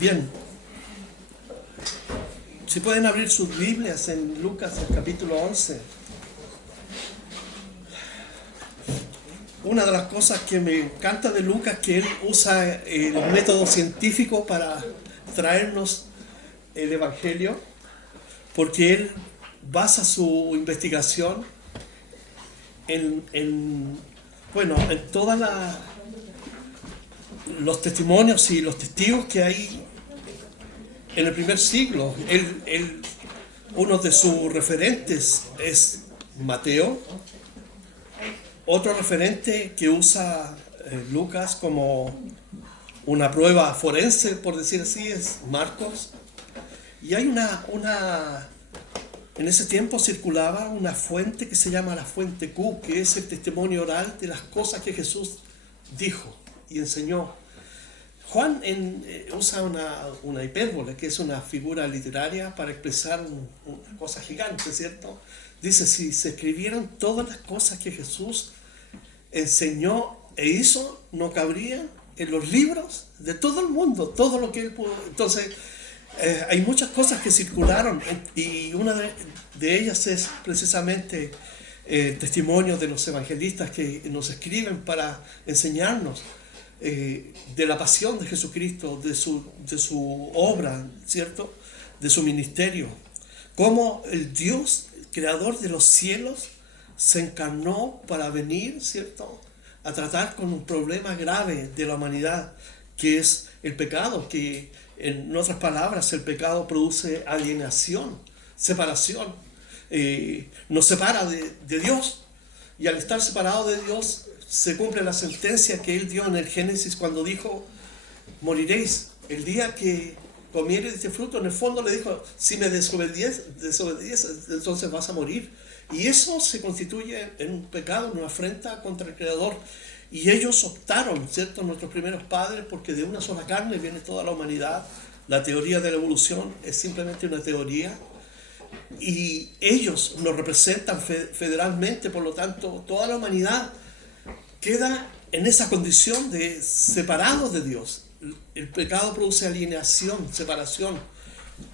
Bien, si pueden abrir sus Biblias en Lucas, el capítulo 11. Una de las cosas que me encanta de Lucas es que él usa el método científico para traernos el Evangelio, porque él basa su investigación en todos los testimonios y los testigos que hay en el primer siglo. Uno de sus referentes es Mateo. Otro referente que usa Lucas como una prueba forense, por decir así, es Marcos. Y hay en ese tiempo circulaba una fuente que se llama la fuente Q, que es el testimonio oral de las cosas que Jesús dijo y enseñó. Juan usa una hipérbole, que es una figura literaria para expresar una cosa gigante, ¿cierto? Dice, si se escribieran todas las cosas que Jesús enseñó e hizo, no cabría en los libros de todo el mundo, todo lo que él pudo. Entonces, hay muchas cosas que circularon y una de ellas es precisamente el testimonio de los evangelistas que nos escriben para enseñarnos de la pasión de Jesucristo, de su obra, ¿cierto? De su ministerio. Cómo el Dios, creador de los cielos, se encarnó para venir, ¿cierto?, a tratar con un problema grave de la humanidad, que es el pecado, que en otras palabras el pecado produce alienación, separación, nos separa de Dios, y al estar separado de Dios se cumple la sentencia que él dio en el Génesis cuando dijo, moriréis el día que comieres de este fruto. En el fondo le dijo, si me desobedeces, entonces vas a morir. Y eso se constituye en un pecado, en una afrenta contra el Creador. Y ellos optaron, ¿cierto?, nuestros primeros padres, porque de una sola carne viene toda la humanidad. La teoría de la evolución es simplemente una teoría. Y ellos nos representan federalmente, por lo tanto, toda la humanidad queda en esa condición de separados de Dios. El pecado produce alienación, separación.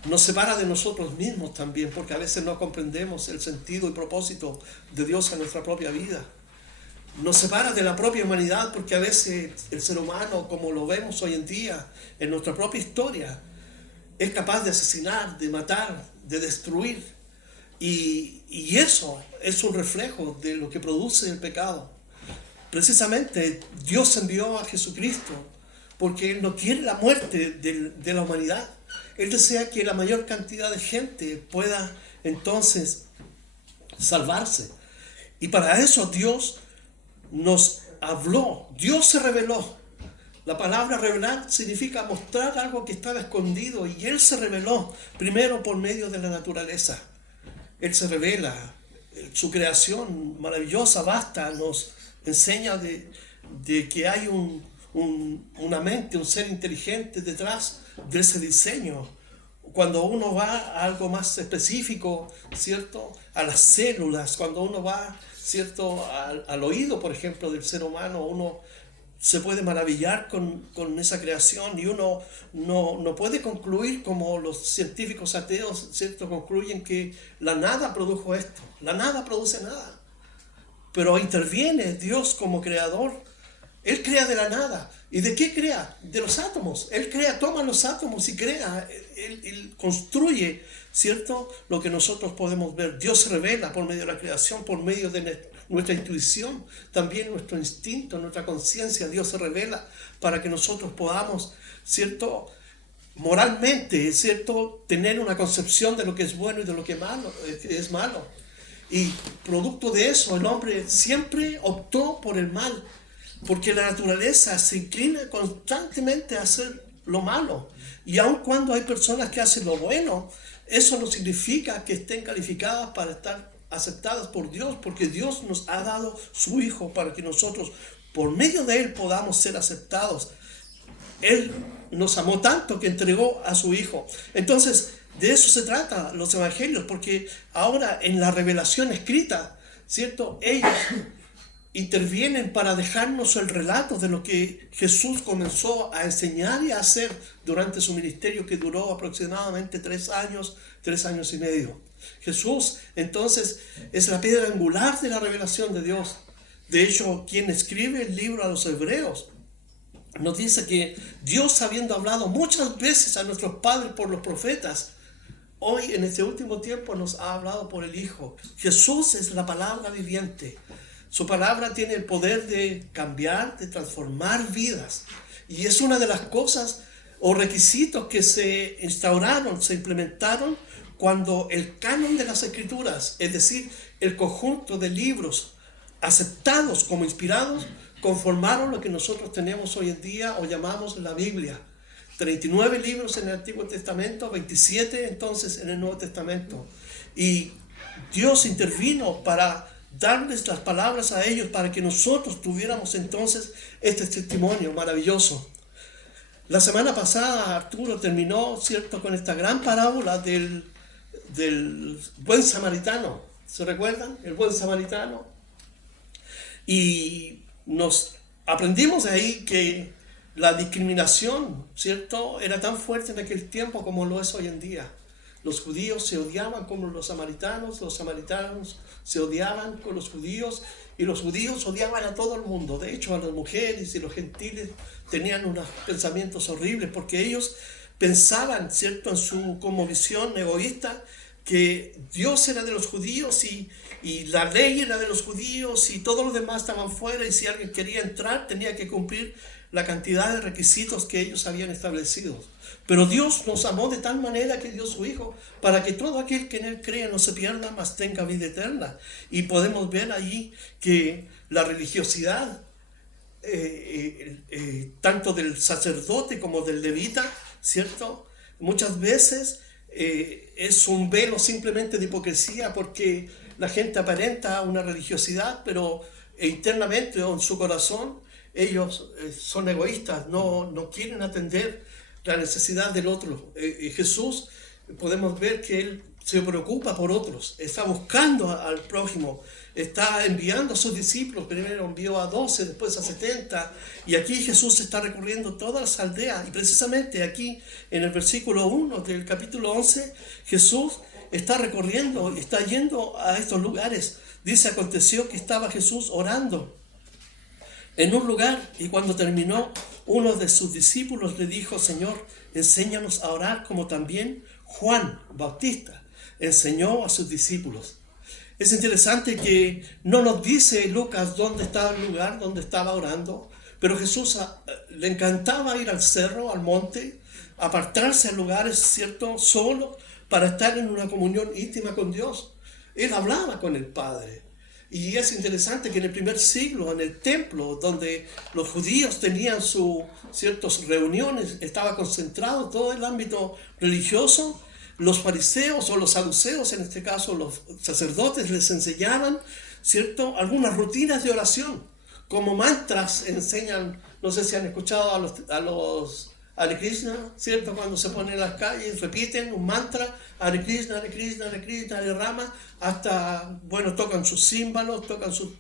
Nos separa de nosotros mismos también, porque a veces no comprendemos el sentido y propósito de Dios en nuestra propia vida. Nos separa de la propia humanidad, porque a veces el ser humano, como lo vemos hoy en día, en nuestra propia historia, es capaz de asesinar, de matar, de destruir. Y eso es un reflejo de lo que produce el pecado. Precisamente Dios envió a Jesucristo porque Él no quiere la muerte de la humanidad. Él desea que la mayor cantidad de gente pueda entonces salvarse. Y para eso Dios nos habló, Dios se reveló. La palabra revelar significa mostrar algo que estaba escondido, y Él se reveló primero por medio de la naturaleza. Él se revela, su creación maravillosa, vasta, nos enseña de que hay una mente, un ser inteligente detrás de ese diseño. Cuando uno va a algo más específico, ¿cierto?, a las células, cuando uno va, ¿cierto?, al oído, por ejemplo, del ser humano, uno se puede maravillar con esa creación, y uno no puede concluir como los científicos ateos, ¿cierto?, concluyen que la nada produjo esto. La nada produce nada. Pero interviene Dios como creador. Él crea de la nada. ¿Y de qué crea? De los átomos. Él toma los átomos y crea. Él construye, ¿cierto?, lo que nosotros podemos ver. Dios se revela por medio de la creación, por medio de nuestra intuición, también nuestro instinto, nuestra conciencia. Dios se revela para que nosotros podamos, ¿cierto?, moralmente, ¿cierto?, tener una concepción de lo que es bueno y de lo que es malo. Y producto de eso, el hombre siempre optó por el mal, porque la naturaleza se inclina constantemente a hacer lo malo. Y aun cuando hay personas que hacen lo bueno, eso no significa que estén calificadas para estar aceptadas por Dios, porque Dios nos ha dado su Hijo para que nosotros, por medio de Él, podamos ser aceptados. Él nos amó tanto que entregó a su Hijo. Entonces, de eso se trata los evangelios, porque ahora en la revelación escrita, ¿cierto?, ellos intervienen para dejarnos el relato de lo que Jesús comenzó a enseñar y a hacer durante su ministerio, que duró aproximadamente 3 años y medio. Jesús entonces es la piedra angular de la revelación de Dios. De hecho, quien escribe el libro a los Hebreos nos dice que Dios, habiendo hablado muchas veces a nuestros padres por los profetas, hoy en este último tiempo nos ha hablado por el Hijo. Jesús es la palabra viviente. Su palabra tiene el poder de cambiar, de transformar vidas. Y es una de las cosas o requisitos que se instauraron, se implementaron cuando el canon de las Escrituras, es decir, el conjunto de libros aceptados como inspirados, conformaron lo que nosotros tenemos hoy en día o llamamos la Biblia. 39 libros en el Antiguo Testamento, 27 entonces en el Nuevo Testamento. Y Dios intervino para darles las palabras a ellos para que nosotros tuviéramos entonces este testimonio maravilloso. La semana pasada Arturo terminó, ¿cierto?, con esta gran parábola del buen samaritano. ¿Se recuerdan? El buen samaritano. Y nos aprendimos de ahí que la discriminación, ¿cierto?, era tan fuerte en aquel tiempo como lo es hoy en día. Los judíos se odiaban con los samaritanos se odiaban con los judíos, y los judíos odiaban a todo el mundo. De hecho, a las mujeres y los gentiles tenían unos pensamientos horribles, porque ellos pensaban, ¿cierto?, en su como visión egoísta, que Dios era de los judíos y la ley era de los judíos y todos los demás estaban fuera, y si alguien quería entrar tenía que cumplir la cantidad de requisitos que ellos habían establecido. Pero Dios nos amó de tal manera que dio su Hijo para que todo aquel que en Él cree no se pierda, mas tenga vida eterna. Y podemos ver allí que la religiosidad, tanto del sacerdote como del levita, ¿cierto?, muchas veces es un velo simplemente de hipocresía, porque la gente aparenta una religiosidad, pero internamente o en su corazón ellos son egoístas, no quieren atender la necesidad del otro. Jesús, podemos ver que Él se preocupa por otros, está buscando al prójimo, está enviando a sus discípulos. Primero envió a 12, después a 70, y aquí Jesús está recorriendo todas las aldeas. Y precisamente aquí en el versículo 1 del capítulo 11, Jesús está recorriendo, está yendo a estos lugares. Dice: aconteció que estaba Jesús orando en un lugar, y cuando terminó, uno de sus discípulos le dijo: Señor, enséñanos a orar como también Juan Bautista enseñó a sus discípulos. Es interesante que no nos dice Lucas dónde estaba el lugar donde estaba orando, pero Jesús le encantaba ir al cerro, al monte, apartarse en lugares, ¿cierto?, solo, para estar en una comunión íntima con Dios. Él hablaba con el Padre. Y es interesante que en el primer siglo, en el templo donde los judíos tenían sus reuniones, estaba concentrado todo el ámbito religioso. Los fariseos o los saduceos, en este caso los sacerdotes, les enseñaban, ¿cierto?, algunas rutinas de oración, como mantras enseñan. No sé si han escuchado a los Hare Krishna, ¿cierto?, cuando se ponen en las calles, repiten un mantra: Hare Krishna, Hare Krishna, Hare Krishna, Hare Rama, hasta, tocan sus címbalos, tocan sus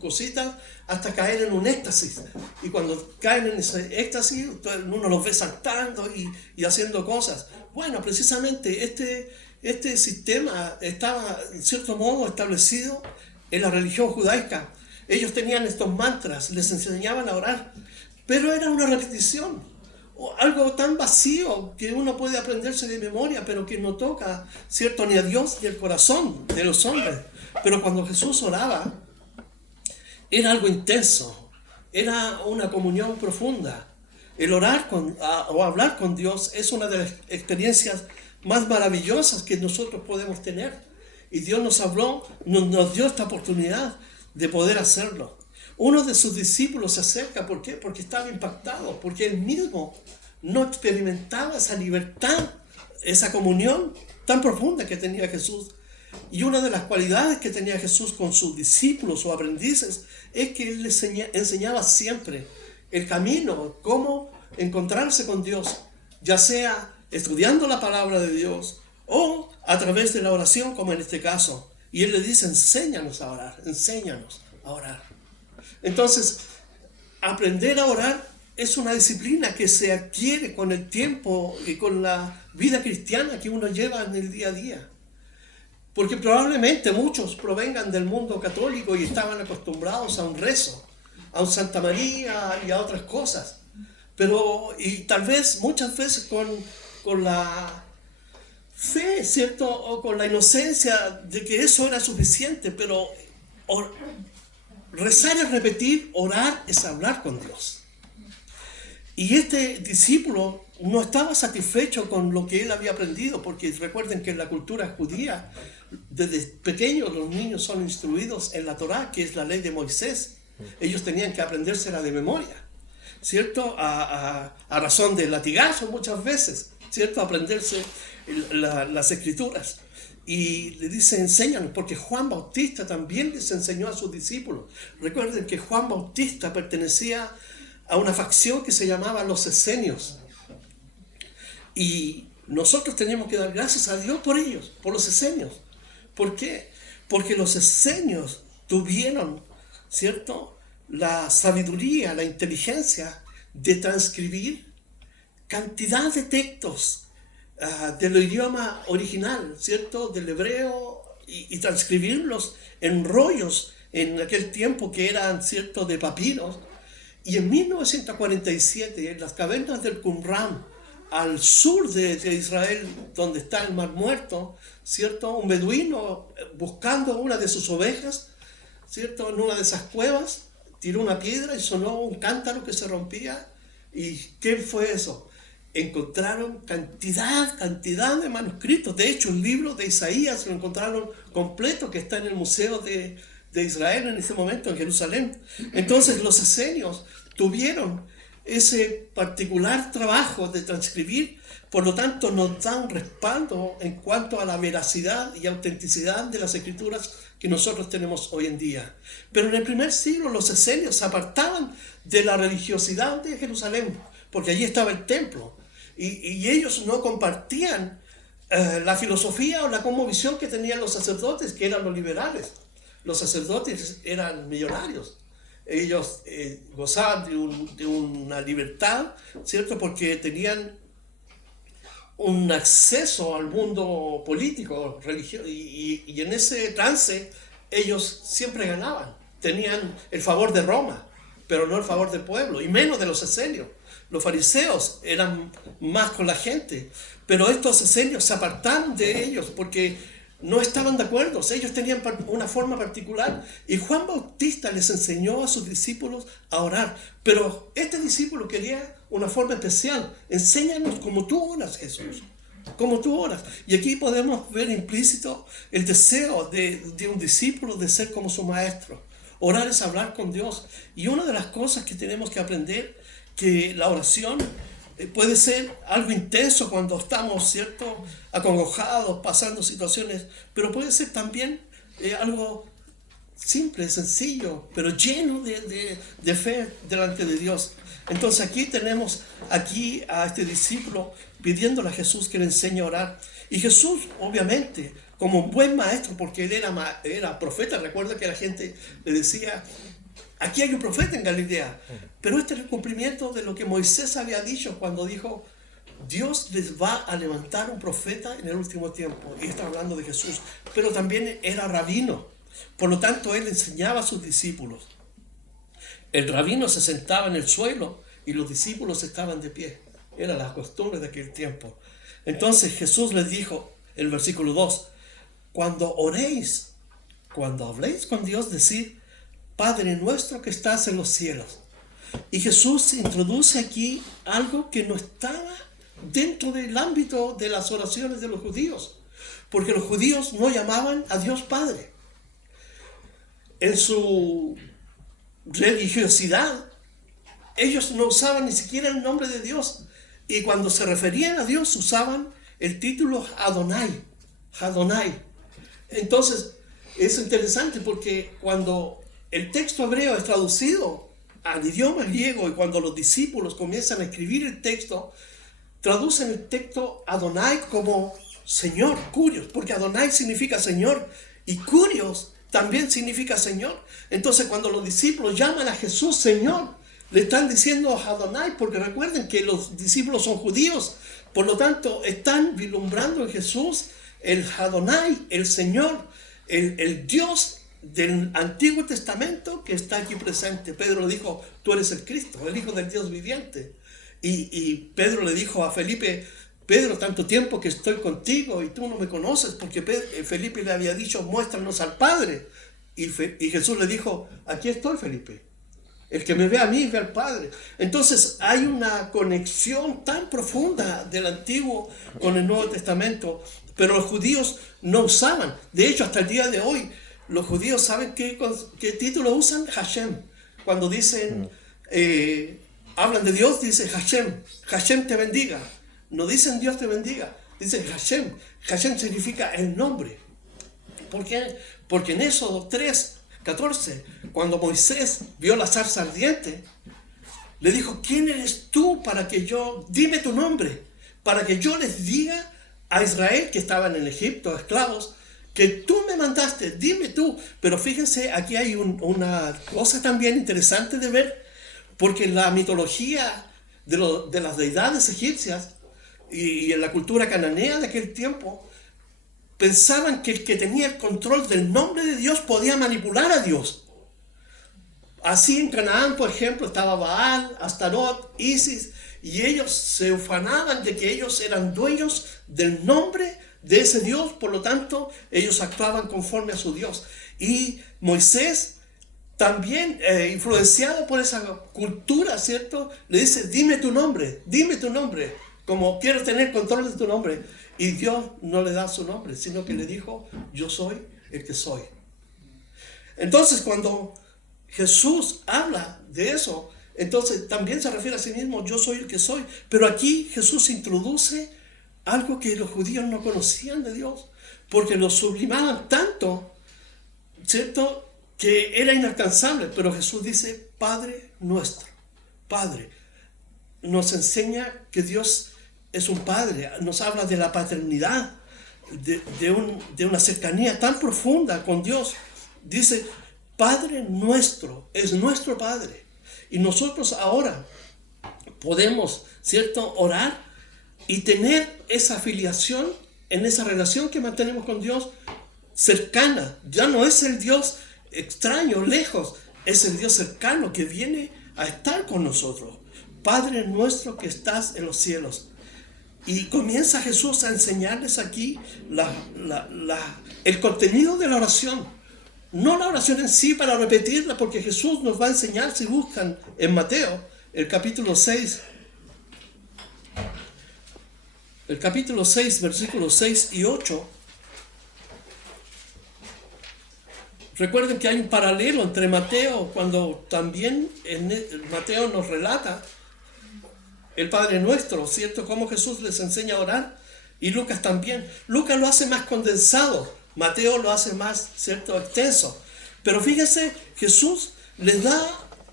cositas, hasta caer en un éxtasis. Y cuando caen en ese éxtasis, uno los ve saltando y haciendo cosas. Bueno, precisamente este sistema estaba en cierto modo establecido en la religión judaica. Ellos tenían estos mantras, les enseñaban a orar, pero era una repetición, o algo tan vacío que uno puede aprenderse de memoria, pero que no toca, ¿cierto?, ni a Dios ni al corazón de los hombres. Pero cuando Jesús oraba, era algo intenso, era una comunión profunda. El orar o hablar con Dios es una de las experiencias más maravillosas que nosotros podemos tener. Y Dios nos habló, nos dio esta oportunidad de poder hacerlo. Uno de sus discípulos se acerca. ¿Por qué? Porque estaba impactado, porque él mismo no experimentaba esa libertad, esa comunión tan profunda que tenía Jesús. Y una de las cualidades que tenía Jesús con sus discípulos o aprendices es que él les enseñaba siempre el camino, cómo encontrarse con Dios, ya sea estudiando la palabra de Dios o a través de la oración, como en este caso. Y él le dice: enséñanos a orar, enséñanos a orar. Entonces, aprender a orar es una disciplina que se adquiere con el tiempo y con la vida cristiana que uno lleva en el día a día. Porque probablemente muchos provengan del mundo católico y estaban acostumbrados a un rezo, a un Santa María y a otras cosas. Y tal vez muchas veces con la fe, ¿cierto? O con la inocencia de que eso era suficiente, pero rezar es repetir, orar es hablar con Dios. Y este discípulo no estaba satisfecho con lo que él había aprendido, porque recuerden que en la cultura judía, desde pequeños los niños son instruidos en la Torá, que es la ley de Moisés. Ellos tenían que aprendérsela de memoria, ¿cierto? A razón de latigazo muchas veces, ¿cierto? Aprenderse las escrituras. Y le dice, enséñanos, porque Juan Bautista también les enseñó a sus discípulos. Recuerden que Juan Bautista pertenecía a una facción que se llamaba los esenios. Y nosotros tenemos que dar gracias a Dios por ellos, por los esenios. ¿Por qué? Porque los esenios tuvieron, ¿cierto?, la sabiduría, la inteligencia de transcribir cantidad de textos del idioma original, ¿cierto?, del hebreo, y transcribirlos en rollos en aquel tiempo que eran, ¿cierto?, de papiros. Y en 1947, en las cavernas del Qumran, al sur de Israel, donde está el Mar Muerto, ¿cierto?, un beduino buscando una de sus ovejas, ¿cierto?, en una de esas cuevas, tiró una piedra y sonó un cántaro que se rompía. ¿Y qué fue eso? Encontraron cantidad de manuscritos. De hecho, un libro de Isaías lo encontraron completo, que está en el Museo de Israel en ese momento, en Jerusalén. Entonces los esenios tuvieron ese particular trabajo de transcribir, por lo tanto nos dan respaldo en cuanto a la veracidad y autenticidad de las escrituras que nosotros tenemos hoy en día. Pero en el primer siglo los esenios se apartaban de la religiosidad de Jerusalén, porque allí estaba el templo, y ellos no compartían la filosofía o la cosmovisión que tenían los sacerdotes, que eran los liberales. Los sacerdotes eran millonarios. Ellos gozaban de una libertad, ¿cierto?, porque tenían un acceso al mundo político, religioso, y en ese trance ellos siempre ganaban. Tenían el favor de Roma, pero no el favor del pueblo, y menos de los esenios. Los fariseos eran más con la gente, pero estos esenios se apartaron de ellos porque no estaban de acuerdo. Ellos tenían una forma particular, y Juan Bautista les enseñó a sus discípulos a orar, pero este discípulo quería una forma especial. Enséñanos como tú oras, Jesús, como tú oras. Y aquí podemos ver implícito el deseo de un discípulo de ser como su maestro. Orar es hablar con Dios, y una de las cosas que tenemos que aprender, que la oración puede ser algo intenso cuando estamos, ¿cierto?, acongojados, pasando situaciones, pero puede ser también algo simple, sencillo, pero lleno de fe delante de Dios. Entonces aquí tenemos a este discípulo pidiéndole a Jesús que le enseñe a orar. Y Jesús, obviamente, como un buen maestro, porque él era profeta, recuerda que la gente le decía, aquí hay un profeta en Galilea. Pero este es el cumplimiento de lo que Moisés había dicho cuando dijo, Dios les va a levantar un profeta en el último tiempo. Y está hablando de Jesús. Pero también era rabino. Por lo tanto, él enseñaba a sus discípulos. El rabino se sentaba en el suelo y los discípulos estaban de pie. Era la costumbre de aquel tiempo. Entonces Jesús les dijo, en el versículo 2, cuando oréis, cuando habléis con Dios, decid, Padre nuestro que estás en los cielos. Y Jesús introduce aquí algo que no estaba dentro del ámbito de las oraciones de los judíos, porque los judíos no llamaban a Dios Padre. En su religiosidad, ellos no usaban ni siquiera el nombre de Dios, y cuando se referían a Dios usaban el título Adonai. Entonces es interesante porque cuando el texto hebreo es traducido al idioma griego, y cuando los discípulos comienzan a escribir el texto, traducen el texto Adonai como Señor, Kurios, porque Adonai significa Señor, y Kurios también significa Señor. Entonces cuando los discípulos llaman a Jesús Señor, le están diciendo Adonai, porque recuerden que los discípulos son judíos, por lo tanto están vislumbrando en Jesús el Adonai, el Señor, el Dios del Antiguo Testamento que está aquí presente. Pedro le dijo, tú eres el Cristo, el Hijo del Dios viviente. Y Pedro le dijo a Felipe, Pedro, tanto tiempo que estoy contigo y tú no me conoces, porque Felipe le había dicho, muéstranos al Padre. Y Jesús le dijo, aquí estoy, Felipe. El que me ve a mí ve al Padre. Entonces hay una conexión tan profunda del Antiguo con el Nuevo Testamento, pero los judíos no usaban. De hecho, hasta el día de hoy, los judíos saben qué título usan, Hashem. Cuando dicen, hablan de Dios, dice Hashem, Hashem te bendiga. No dicen Dios te bendiga, dicen Hashem. Hashem significa el nombre. ¿Por qué? Porque en Éxodo 3:14, cuando Moisés vio la zarza ardiente, le dijo, ¿quién eres tú para que dime tu nombre, para que yo les diga a Israel que estaban en Egipto, esclavos, que tú me mandaste, dime tú. Pero fíjense, aquí hay una cosa también interesante de ver, porque en la mitología de las deidades egipcias y en la cultura cananea de aquel tiempo, pensaban que el que tenía el control del nombre de Dios podía manipular a Dios. Así en Canaán, por ejemplo, estaba Baal, Astarot, Isis, y ellos se ufanaban de que ellos eran dueños del nombre de ese Dios, por lo tanto, ellos actuaban conforme a su Dios. Y Moisés, también influenciado por esa cultura, ¿cierto? Le dice, dime tu nombre, como quiero tener control de tu nombre. Y Dios no le da su nombre, sino que le dijo, yo soy el que soy. Entonces, cuando Jesús habla de eso, entonces también se refiere a sí mismo, yo soy el que soy. Pero aquí Jesús introduce algo que los judíos no conocían de Dios, porque lo sublimaban tanto, ¿cierto?, que era inalcanzable. Pero Jesús dice, Padre nuestro. Padre nos enseña que Dios es un Padre, nos habla de la paternidad, de una cercanía tan profunda con Dios. Dice, Padre nuestro, es nuestro Padre. Y nosotros ahora podemos, ¿cierto?, orar y tener esa afiliación en esa relación que mantenemos con Dios cercana. Ya no es el Dios extraño, lejos, es el Dios cercano que viene a estar con nosotros. Padre nuestro que estás en los cielos. Y comienza Jesús a enseñarles aquí el contenido de la oración. No la oración en sí para repetirla, porque Jesús nos va a enseñar, si buscan en Mateo, el capítulo 6, versículos 6 y 8. Recuerden que hay un paralelo entre Mateo, cuando también Mateo nos relata el Padre Nuestro, ¿cierto? Cómo Jesús les enseña a orar. Y Lucas también. Lucas lo hace más condensado. Mateo lo hace más, ¿cierto?, extenso. Pero fíjense, Jesús les da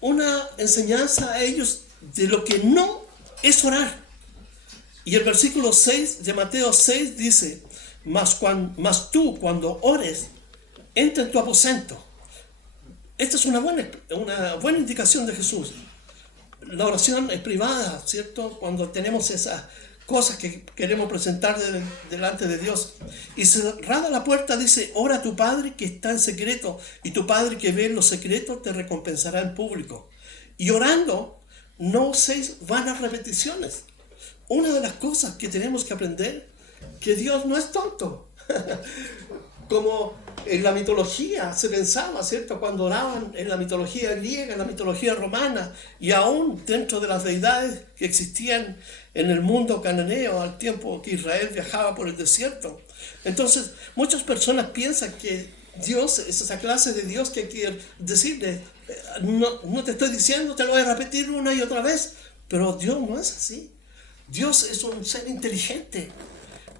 una enseñanza a ellos de lo que no es orar. Y el versículo 6 de Mateo 6 dice, mas tú cuando ores, entra en tu aposento. Esta es una buena indicación de Jesús. La oración es privada, ¿cierto? Cuando tenemos esas cosas que queremos presentar delante de Dios. Y cerrada la puerta dice, ora a tu Padre que está en secreto, y tu Padre que ve en lo secreto te recompensará en público. Y orando, no uséis vanas repeticiones. Una de las cosas que tenemos que aprender, que Dios no es tonto. Como en la mitología se pensaba, ¿cierto? Cuando oraban en la mitología griega, en la mitología romana, y aún dentro de las deidades que existían en el mundo cananeo al tiempo que Israel viajaba por el desierto. Entonces, muchas personas piensan que Dios es esa clase de Dios que hay que decirle, no te estoy diciendo, te lo voy a repetir una y otra vez, pero Dios no es así. Dios es un ser inteligente,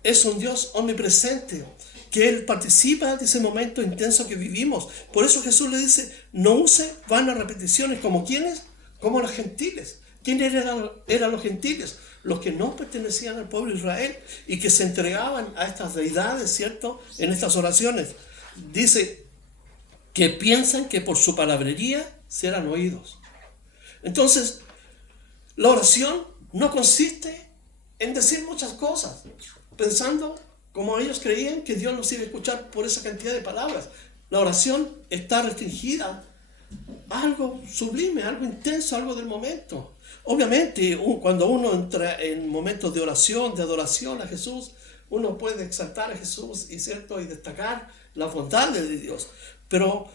es un Dios omnipresente, que Él participa de ese momento intenso que vivimos. Por eso Jesús le dice, no use vanas repeticiones. ¿Como quiénes? Como los gentiles. ¿Quiénes eran los gentiles? Los que no pertenecían al pueblo de Israel y que se entregaban a estas deidades, ¿cierto?, en estas oraciones. Dice, que piensan que por su palabrería serán oídos. Entonces, la oración no consiste en decir muchas cosas, pensando como ellos creían que Dios nos iba a escuchar por esa cantidad de palabras. La oración está restringida a algo sublime, algo intenso, algo del momento. Obviamente, cuando uno entra en momentos de oración, de adoración a Jesús, uno puede exaltar a Jesús y destacar las bondades de Dios. Pero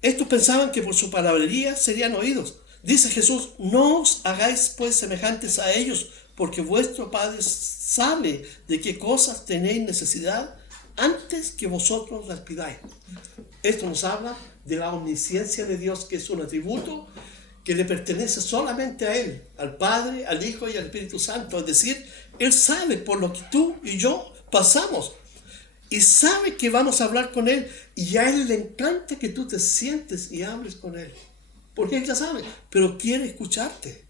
estos pensaban que por su palabrería serían oídos. Dice Jesús: no os hagáis pues semejantes a ellos, porque vuestro Padre sabe de qué cosas tenéis necesidad antes que vosotros las pidáis. Esto nos habla de la omnisciencia de Dios, que es un atributo que le pertenece solamente a Él, al Padre, al Hijo y al Espíritu Santo. Es decir, Él sabe por lo que tú y yo pasamos y sabe que vamos a hablar con Él, y a Él le encanta que tú te sientes y hables con Él, porque Él ya sabe, pero quiere escucharte,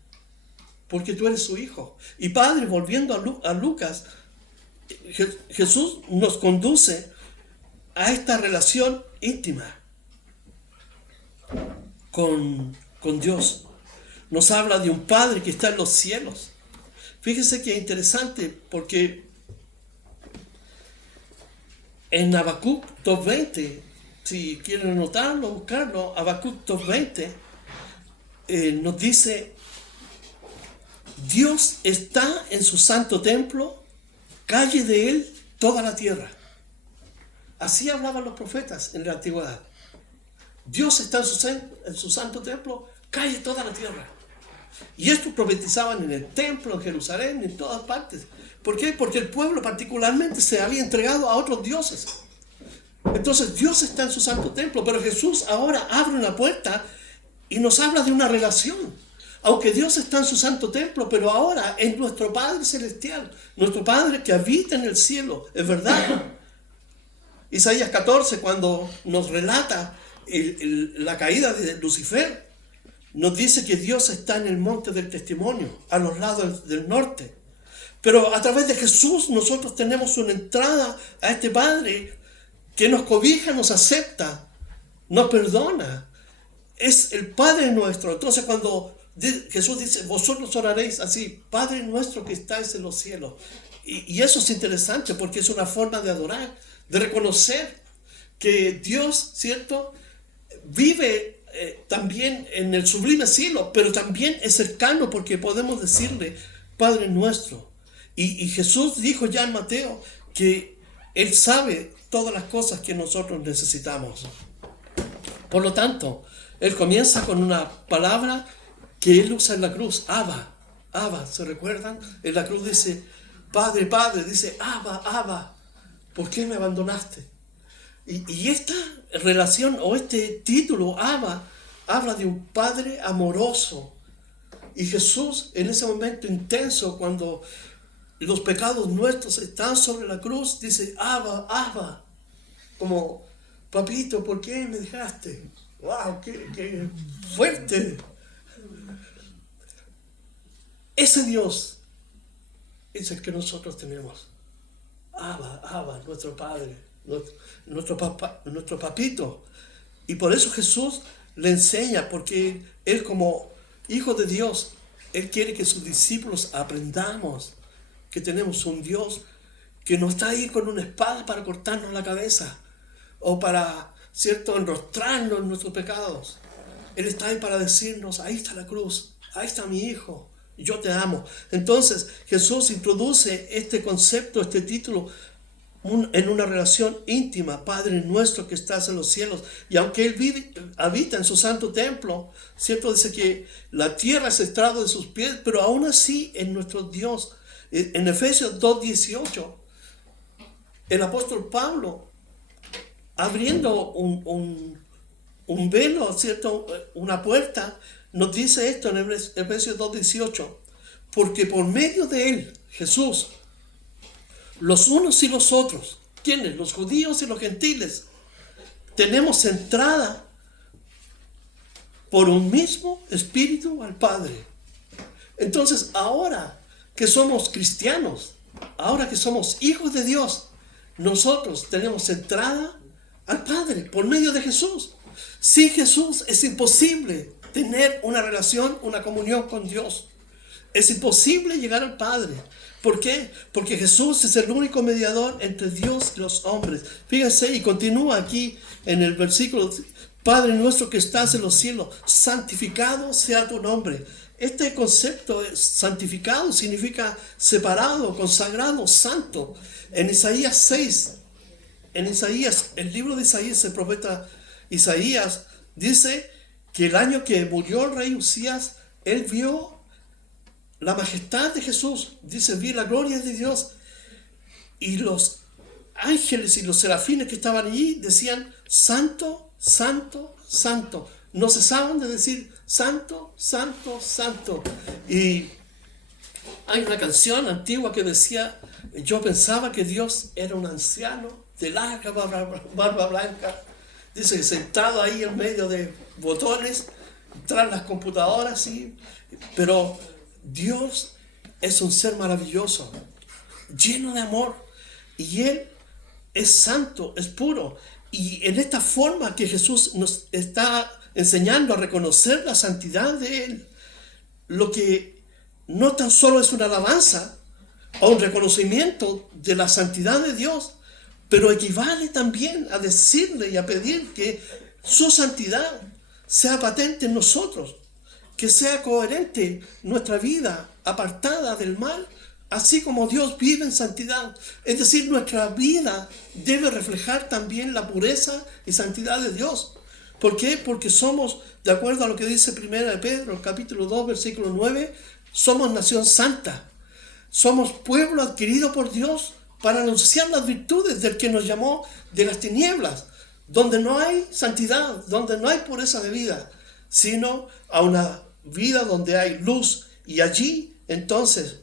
porque tú eres su hijo. Y Padre, volviendo a Lucas, Jesús nos conduce a esta relación íntima con Dios. Nos habla de un Padre que está en los cielos. Fíjese que es interesante, porque en Habacuc 2:20, si quieren anotarlo, buscarlo, Habacuc 2:20, nos dice: Dios está en su santo templo, calle de él toda la tierra. Así hablaban los profetas en la antigüedad. Dios está en su santo templo, calle toda la tierra. Y estos profetizaban en el templo, en Jerusalén, en todas partes. ¿Por qué? Porque el pueblo particularmente se había entregado a otros dioses. Entonces Dios está en su santo templo, pero Jesús ahora abre una puerta y nos habla de una relación. Aunque Dios está en su santo templo, pero ahora es nuestro Padre Celestial, nuestro Padre que habita en el cielo, es verdad. Isaías 14, cuando nos relata la caída de Lucifer, nos dice que Dios está en el monte del testimonio, a los lados del norte. Pero a través de Jesús nosotros tenemos una entrada a este Padre que nos cobija, nos acepta, nos perdona. Es el Padre nuestro. Entonces cuando Jesús dice: vosotros oraréis así, Padre nuestro que estáis en los cielos. Y eso es interesante, porque es una forma de adorar, de reconocer que Dios, ¿cierto?, vive también en el sublime cielo, pero también es cercano, porque podemos decirle Padre nuestro. Y Jesús dijo ya en Mateo que Él sabe todas las cosas que nosotros necesitamos. Por lo tanto, Él comienza con una palabra que Él usa en la cruz: Abba, Abba. ¿Se recuerdan? En la cruz dice Padre, Padre, dice Abba, Abba, ¿por qué me abandonaste? Y esta relación, o este título, Abba, habla de un Padre amoroso. Y Jesús, en ese momento intenso, cuando los pecados nuestros están sobre la cruz, dice Abba, Abba, como: papito, ¿por qué me dejaste? ¡Wow! ¡Qué fuerte! Ese Dios es el que nosotros tenemos. Abba, Abba, nuestro Padre, nuestro papito. Y por eso Jesús le enseña, porque Él, como Hijo de Dios, Él quiere que sus discípulos aprendamos que tenemos un Dios que no está ahí con una espada para cortarnos la cabeza o para, ¿cierto?, enrostrarnos en nuestros pecados. Él está ahí para decirnos: ahí está la cruz, ahí está mi hijo, yo te amo. Entonces Jesús introduce este concepto, este título, en una relación íntima: Padre nuestro que estás en los cielos. Y aunque Él habita en su santo templo, ¿cierto?, dice que la tierra es estrado de sus pies, pero aún así es nuestro Dios. En Efesios 2:18, el apóstol Pablo, abriendo un velo, ¿cierto?, una puerta, nos dice esto en Efesios 2:18: porque por medio de Él, Jesús, los unos y los otros, ¿quiénes? Los judíos y los gentiles, tenemos entrada por un mismo Espíritu al Padre. Entonces, ahora que somos cristianos, ahora que somos hijos de Dios, nosotros tenemos entrada al Padre por medio de Jesús. Sin Jesús es imposible tener una relación, una comunión con Dios. Es imposible llegar al Padre. ¿Por qué? Porque Jesús es el único mediador entre Dios y los hombres. Fíjense, y continúa aquí en el versículo: Padre nuestro que estás en los cielos, santificado sea tu nombre. Este concepto de santificado significa separado, consagrado, santo. En Isaías 6, el libro de Isaías, el profeta Isaías dice que el año que murió el rey Usías, él vio la majestad de Jesús. Dice, vi la gloria de Dios. Y los ángeles y los serafines que estaban allí decían, santo, santo, santo. No cesaban de decir, santo, santo, santo. Y hay una canción antigua que decía, yo pensaba que Dios era un anciano de larga barba blanca. Dice, sentado ahí en medio de botones, tras las computadoras, ¿sí? Pero Dios es un ser maravilloso, lleno de amor, y Él es santo, es puro. Y en esta forma que Jesús nos está enseñando a reconocer la santidad de Él, lo que no tan solo es una alabanza o un reconocimiento de la santidad de Dios, pero equivale también a decirle y a pedir que su santidad sea patente en nosotros, que sea coherente nuestra vida apartada del mal, así como Dios vive en santidad. Es decir, nuestra vida debe reflejar también la pureza y santidad de Dios. ¿Por qué? Porque somos, de acuerdo a lo que dice 1 de Pedro, capítulo 2, versículo 9, somos nación santa. Somos pueblo adquirido por Dios para anunciar las virtudes del que nos llamó de las tinieblas, donde no hay santidad, donde no hay pureza de vida, sino a una vida donde hay luz. Y allí, entonces,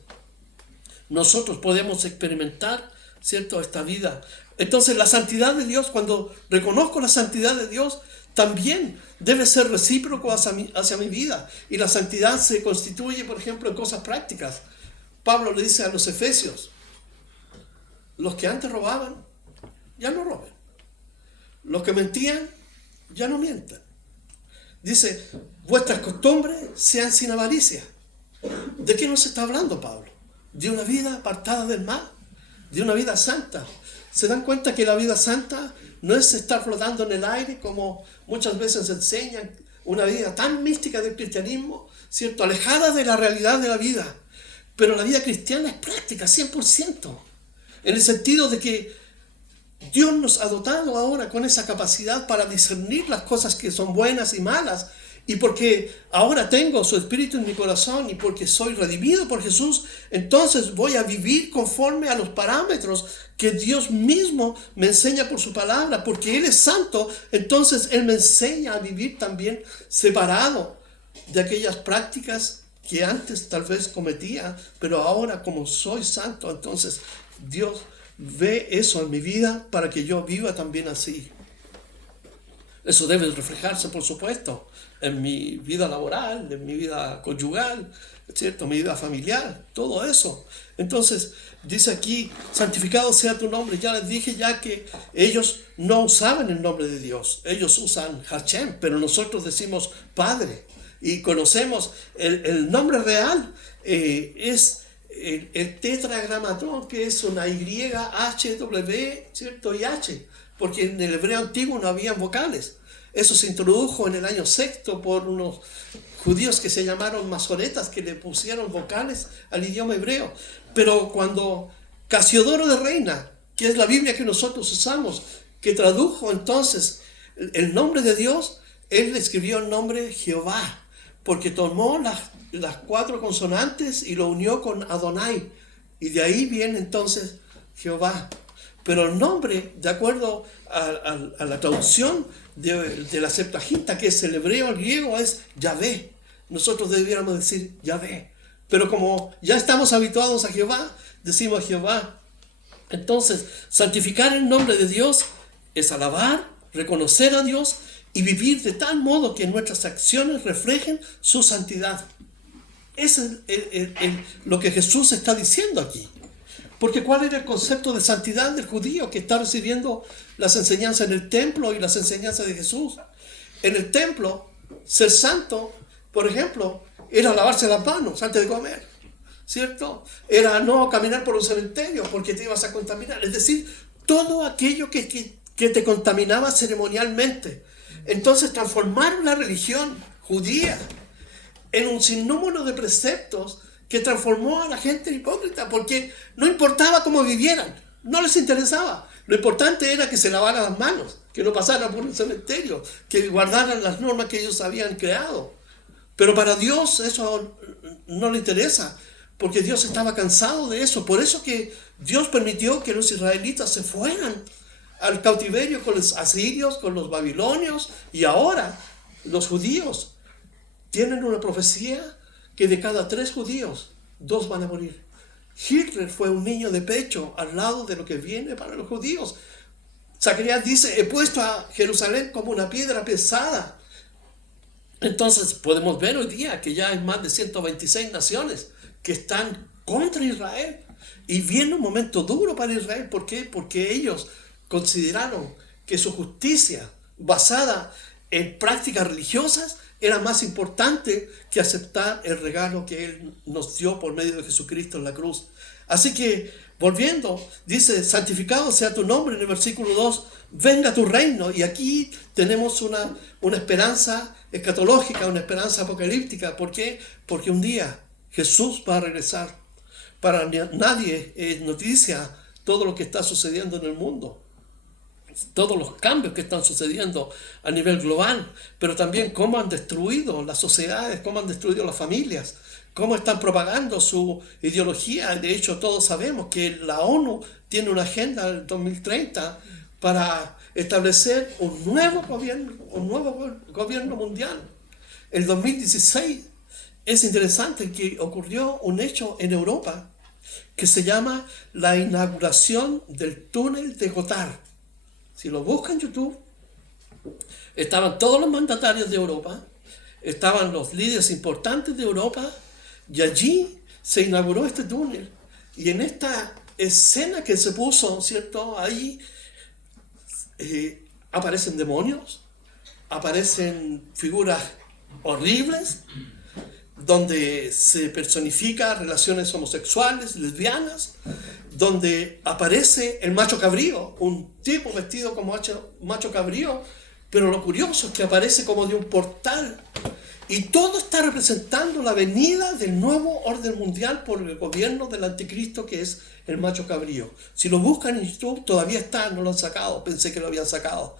nosotros podemos experimentar, ¿cierto?, esta vida. Entonces, la santidad de Dios, cuando reconozco la santidad de Dios, también debe ser recíproco hacia mi vida. Y la santidad se constituye, por ejemplo, en cosas prácticas. Pablo le dice a los efesios, los que antes robaban, ya no roben. Los que mentían, ya no mientan. Dice, vuestras costumbres sean sin avaricia. ¿De qué nos está hablando Pablo? De una vida apartada del mal, de una vida santa. ¿Se dan cuenta que la vida santa no es estar flotando en el aire como muchas veces enseñan, una vida tan mística del cristianismo, ¿cierto?, alejada de la realidad de la vida? Pero la vida cristiana es práctica, 100%, en el sentido de que Dios nos ha dotado ahora con esa capacidad para discernir las cosas que son buenas y malas. Y porque ahora tengo su Espíritu en mi corazón y porque soy redimido por Jesús, entonces voy a vivir conforme a los parámetros que Dios mismo me enseña por su palabra. Porque Él es santo, entonces Él me enseña a vivir también separado de aquellas prácticas que antes tal vez cometía, pero ahora como soy santo, entonces Dios ve eso en mi vida para que yo viva también así. Eso debe reflejarse, por supuesto, en mi vida laboral, en mi vida conyugal, ¿cierto?, mi vida familiar, todo eso. Entonces, dice aquí, santificado sea tu nombre. Ya les dije ya que ellos no usaban el nombre de Dios, ellos usan Hashem, pero nosotros decimos Padre. Y conocemos el nombre real, es el tetragramatón, que es una Y, H, W, ¿cierto?, y H, porque en el hebreo antiguo no había vocales. Eso se introdujo en el año sexto por unos judíos que se llamaron masoretas, que le pusieron vocales al idioma hebreo. Pero cuando Casiodoro de Reina, que es la Biblia que nosotros usamos, que tradujo entonces el nombre de Dios, él le escribió el nombre Jehová, porque tomó las 4 consonantes y lo unió con Adonai, y de ahí viene entonces Jehová. Pero el nombre, de acuerdo a la traducción de la Septuaginta, que es el hebreo al griego, es Yahvé. Nosotros debiéramos decir Yahvé, pero como ya estamos habituados a Jehová, decimos Jehová. Entonces, santificar el nombre de Dios es alabar, reconocer a Dios y vivir de tal modo que nuestras acciones reflejen su santidad. Eso es lo que Jesús está diciendo aquí. Porque ¿cuál era el concepto de santidad del judío que está recibiendo las enseñanzas en el templo y las enseñanzas de Jesús? en el templo, ser santo, por ejemplo, era lavarse las manos antes de comer, ¿cierto? Era no caminar por un cementerio porque te ibas a contaminar. Es decir, todo aquello que te contaminaba ceremonialmente. Entonces transformaron la religión judía en un sinnúmero de preceptos que transformó a la gente en hipócrita, porque no importaba cómo vivieran, no les interesaba. Lo importante era que se lavaran las manos, que no pasaran por un cementerio, que guardaran las normas que ellos habían creado. Pero para Dios eso no le interesa, porque Dios estaba cansado de eso. Por eso que Dios permitió que los israelitas se fueran al cautiverio con los asirios, con los babilonios, y ahora los judíos tienen una profecía que de cada 3 judíos, 2 van a morir. Hitler fue un niño de pecho al lado de lo que viene para los judíos. Zacarías dice, he puesto a Jerusalén como una piedra pesada. Entonces podemos ver hoy día que ya hay más de 126 naciones que están contra Israel. Y viene un momento duro para Israel. ¿Por qué? Porque ellos consideraron que su justicia basada en prácticas religiosas era más importante que aceptar el regalo que Él nos dio por medio de Jesucristo en la cruz. Así que, volviendo, dice, santificado sea tu nombre en el versículo 2, venga tu reino. Y aquí tenemos una esperanza escatológica, una esperanza apocalíptica. ¿Por qué? Porque un día Jesús va a regresar. Para nadie es noticia todo lo que está sucediendo en el mundo, todos los cambios que están sucediendo a nivel global, pero también cómo han destruido las sociedades, cómo han destruido las familias, cómo están propagando su ideología. De hecho, todos sabemos que la ONU tiene una agenda del 2030 para establecer un nuevo gobierno mundial. El 2016 es interesante que ocurrió un hecho en Europa que se llama la inauguración del túnel de Gotthard. Si lo buscan en YouTube, estaban todos los mandatarios de Europa, estaban los líderes importantes de Europa, y allí se inauguró este túnel. Y en esta escena que se puso, ¿cierto? Ahí aparecen demonios, aparecen figuras horribles, donde se personifica relaciones homosexuales, lesbianas, donde aparece el macho cabrío, un tipo vestido como macho cabrío, pero lo curioso es que aparece como de un portal, y todo está representando la venida del nuevo orden mundial por el gobierno del anticristo, que es el macho cabrío. Si lo buscan en YouTube, todavía está, no lo han sacado, pensé que lo habían sacado.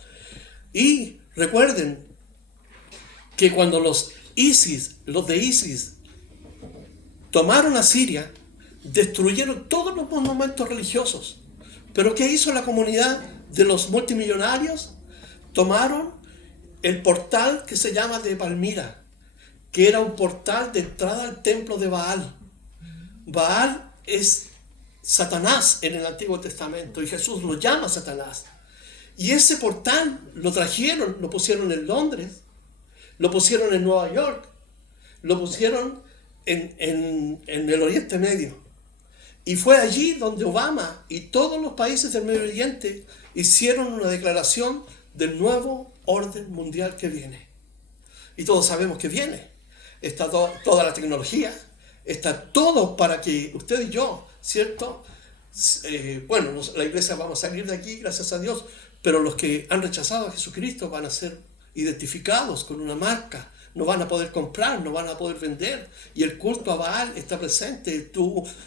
Y recuerden que cuando los de ISIS tomaron a Siria, destruyeron todos los monumentos religiosos. Pero ¿qué hizo la comunidad de los multimillonarios? Tomaron el portal que se llama de Palmira, que era un portal de entrada al templo de Baal. Baal es Satanás en el Antiguo Testamento, y Jesús lo llama Satanás. Y ese portal lo trajeron, lo pusieron en Londres, lo pusieron en Nueva York, lo pusieron en el Oriente Medio. Y fue allí donde Obama y todos los países del Medio Oriente hicieron una declaración del nuevo orden mundial que viene. Y todos sabemos que viene. Está toda la tecnología, está todo para que usted y yo, ¿cierto? La iglesia vamos a salir de aquí, gracias a Dios, pero los que han rechazado a Jesucristo van a ser identificados con una marca, no van a poder comprar, no van a poder vender, y el culto a Baal está presente.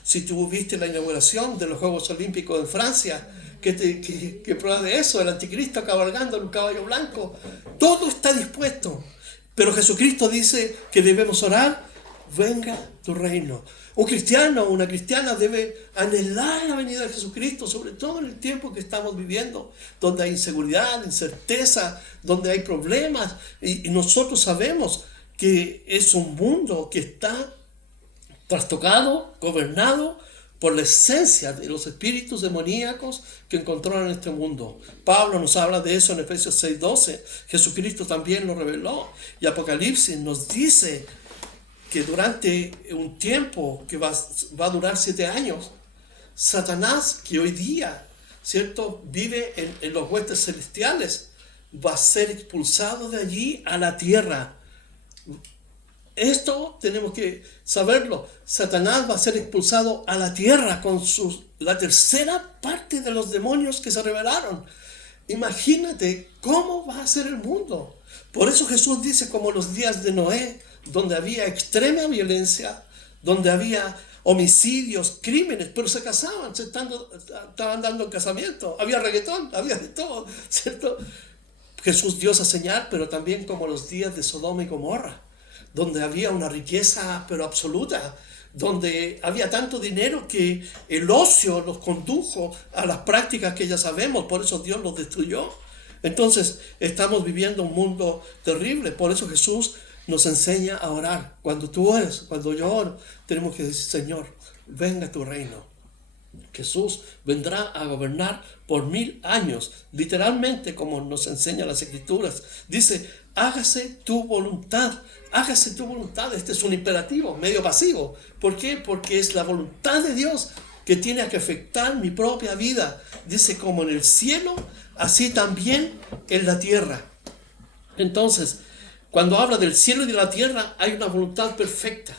Si tú viste la inauguración de los Juegos Olímpicos en Francia, ¿qué prueba de eso? El anticristo cabalgando en un caballo blanco. Todo está dispuesto, pero Jesucristo dice que debemos orar, venga tu reino. Un cristiano o una cristiana debe anhelar la venida de Jesucristo, sobre todo en el tiempo que estamos viviendo, donde hay inseguridad, incerteza, donde hay problemas, y nosotros sabemos que es un mundo que está trastocado, gobernado por la esencia de los espíritus demoníacos que controlan este mundo. Pablo nos habla de eso en Efesios 6:12. Jesucristo también lo reveló, y Apocalipsis nos dice que durante un tiempo que va a durar 7 años, Satanás, que hoy día, ¿cierto?, vive en los huestes celestiales, va a ser expulsado de allí a la tierra. Esto tenemos que saberlo. Satanás va a ser expulsado a la tierra con la tercera parte de los demonios que se rebelaron. Imagínate cómo va a ser el mundo. Por eso Jesús dice, como los días de Noé, donde había extrema violencia, donde había homicidios, crímenes, pero se casaban, estaban dando casamiento, había reggaetón, había de todo, ¿cierto? Jesús dio esa señal, pero también como los días de Sodoma y Gomorra, donde había una riqueza pero absoluta, donde había tanto dinero que el ocio los condujo a las prácticas que ya sabemos, por eso Dios los destruyó. Entonces estamos viviendo un mundo terrible, por eso Jesús nos enseña a orar. Cuando tú ores, cuando yo oro, tenemos que decir, Señor, venga tu reino. Jesús vendrá a gobernar por 1000 años, literalmente como nos enseñan las Escrituras. Dice, hágase tu voluntad, hágase tu voluntad. Este es un imperativo, medio pasivo. ¿Por qué? Porque es la voluntad de Dios que tiene que afectar mi propia vida. Dice, como en el cielo, así también en la tierra. Entonces, cuando habla del cielo y de la tierra, hay una voluntad perfecta.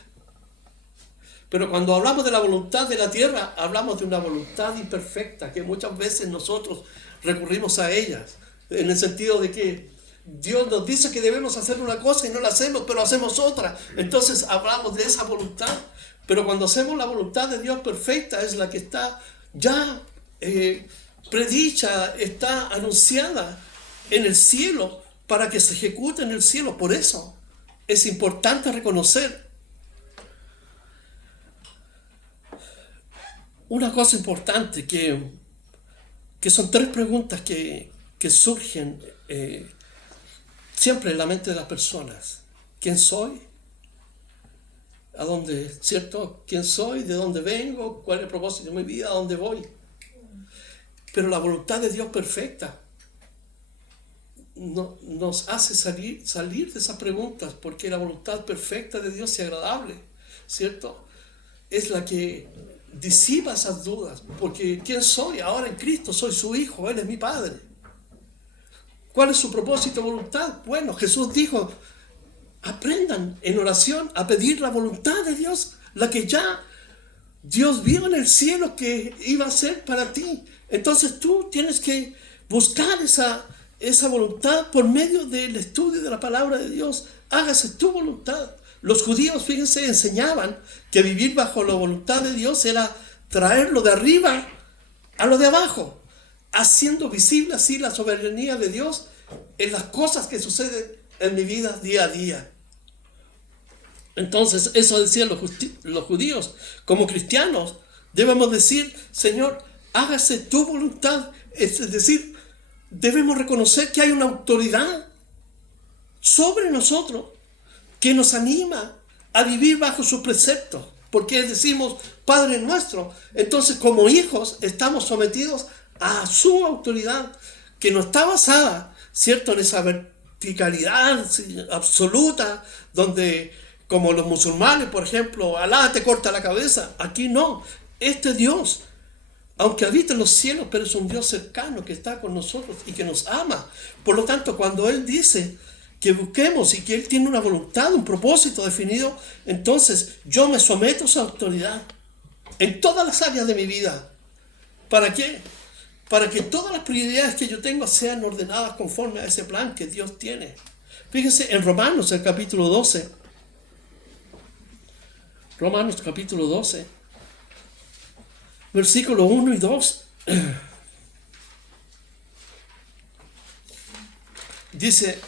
Pero cuando hablamos de la voluntad de la tierra, hablamos de una voluntad imperfecta, que muchas veces nosotros recurrimos a ellas, en el sentido de que Dios nos dice que debemos hacer una cosa y no la hacemos, pero hacemos otra. Entonces hablamos de esa voluntad. Pero cuando hacemos la voluntad de Dios perfecta, es la que está ya predicha, está anunciada en el cielo, para que se ejecute en el cielo. Por eso es importante reconocer una cosa importante, que son 3 preguntas que surgen siempre en la mente de las personas. ¿Quién soy? ¿A dónde, cierto? ¿Quién soy? ¿De dónde vengo? ¿Cuál es el propósito de mi vida? ¿A dónde voy? Pero la voluntad de Dios perfecta nos hace salir de esas preguntas, porque la voluntad perfecta de Dios es agradable, ¿cierto? Es la que disipa esas dudas, porque ¿quién soy? Ahora en Cristo soy su hijo, Él es mi Padre. ¿Cuál es su propósito y voluntad? Bueno, Jesús dijo, aprendan en oración a pedir la voluntad de Dios, la que ya Dios vio en el cielo que iba a ser para ti. Entonces tú tienes que buscar esa voluntad por medio del estudio de la palabra de Dios. Hágase tu voluntad. Los judíos, fíjense, enseñaban que vivir bajo la voluntad de Dios era traerlo de arriba a lo de abajo, haciendo visible así la soberanía de Dios en las cosas que suceden en mi vida día a día. Entonces, eso decían los judíos. Como cristianos, debemos decir, Señor, hágase tu voluntad. Es decir, debemos reconocer que hay una autoridad sobre nosotros que nos anima a vivir bajo sus preceptos, porque decimos Padre nuestro. Entonces, como hijos, estamos sometidos a su autoridad, que no está basada, ¿cierto?, en esa verticalidad absoluta, donde, como los musulmanes, por ejemplo, Alá te corta la cabeza. Aquí no. Este Dios, aunque habita en los cielos, pero es un Dios cercano que está con nosotros y que nos ama. Por lo tanto, cuando Él dice que busquemos y que Él tiene una voluntad, un propósito definido, entonces yo me someto a su autoridad en todas las áreas de mi vida. ¿Para qué? Para que todas las prioridades que yo tengo sean ordenadas conforme a ese plan que Dios tiene. Fíjense en Romanos, el capítulo 12. Romanos capítulo 12, versículos 1 y 2. Dice,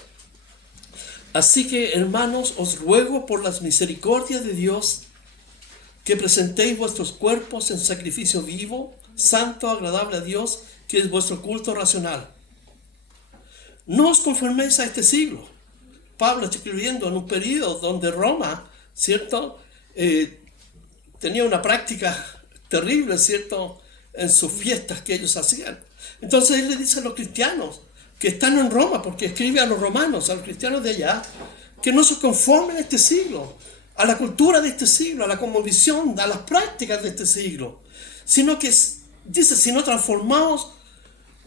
así que, hermanos, os ruego por las misericordias de Dios que presentéis vuestros cuerpos en sacrificio vivo, santo, agradable a Dios, que es vuestro culto racional. No os conforméis a este siglo. Pablo está escribiendo en un periodo donde Roma, ¿cierto?, tenía una práctica terrible, ¿cierto?, en sus fiestas que ellos hacían. Entonces él le dice a los cristianos que están en Roma, porque escribe a los romanos, a los cristianos de allá, que no se conformen a este siglo, a la cultura de este siglo, a la cosmovisión, a las prácticas de este siglo, sino que dice, sino transformaos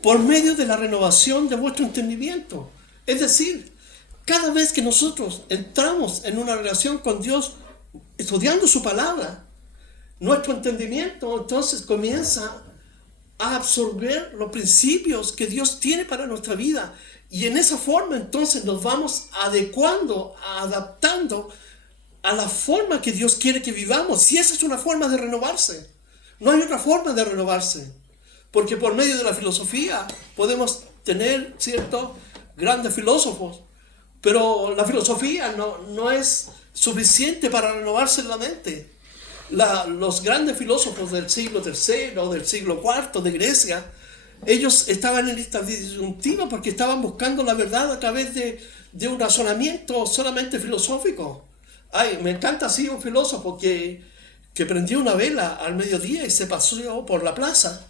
por medio de la renovación de vuestro entendimiento. Es decir, cada vez que nosotros entramos en una relación con Dios, estudiando su palabra, nuestro entendimiento entonces comienza a absorber los principios que Dios tiene para nuestra vida. Y en esa forma entonces nos vamos adecuando, adaptando a la forma que Dios quiere que vivamos. Si esa es una forma de renovarse, no hay otra forma de renovarse. Porque por medio de la filosofía podemos tener, ¿cierto?, grandes filósofos, pero la filosofía no es suficiente para renovarse la mente. Los grandes filósofos del siglo III, del siglo IV de Grecia, ellos estaban en esta disyuntiva porque estaban buscando la verdad a través de un razonamiento solamente filosófico. Ay, me encanta así un filósofo que prendió una vela al mediodía y se paseó por la plaza.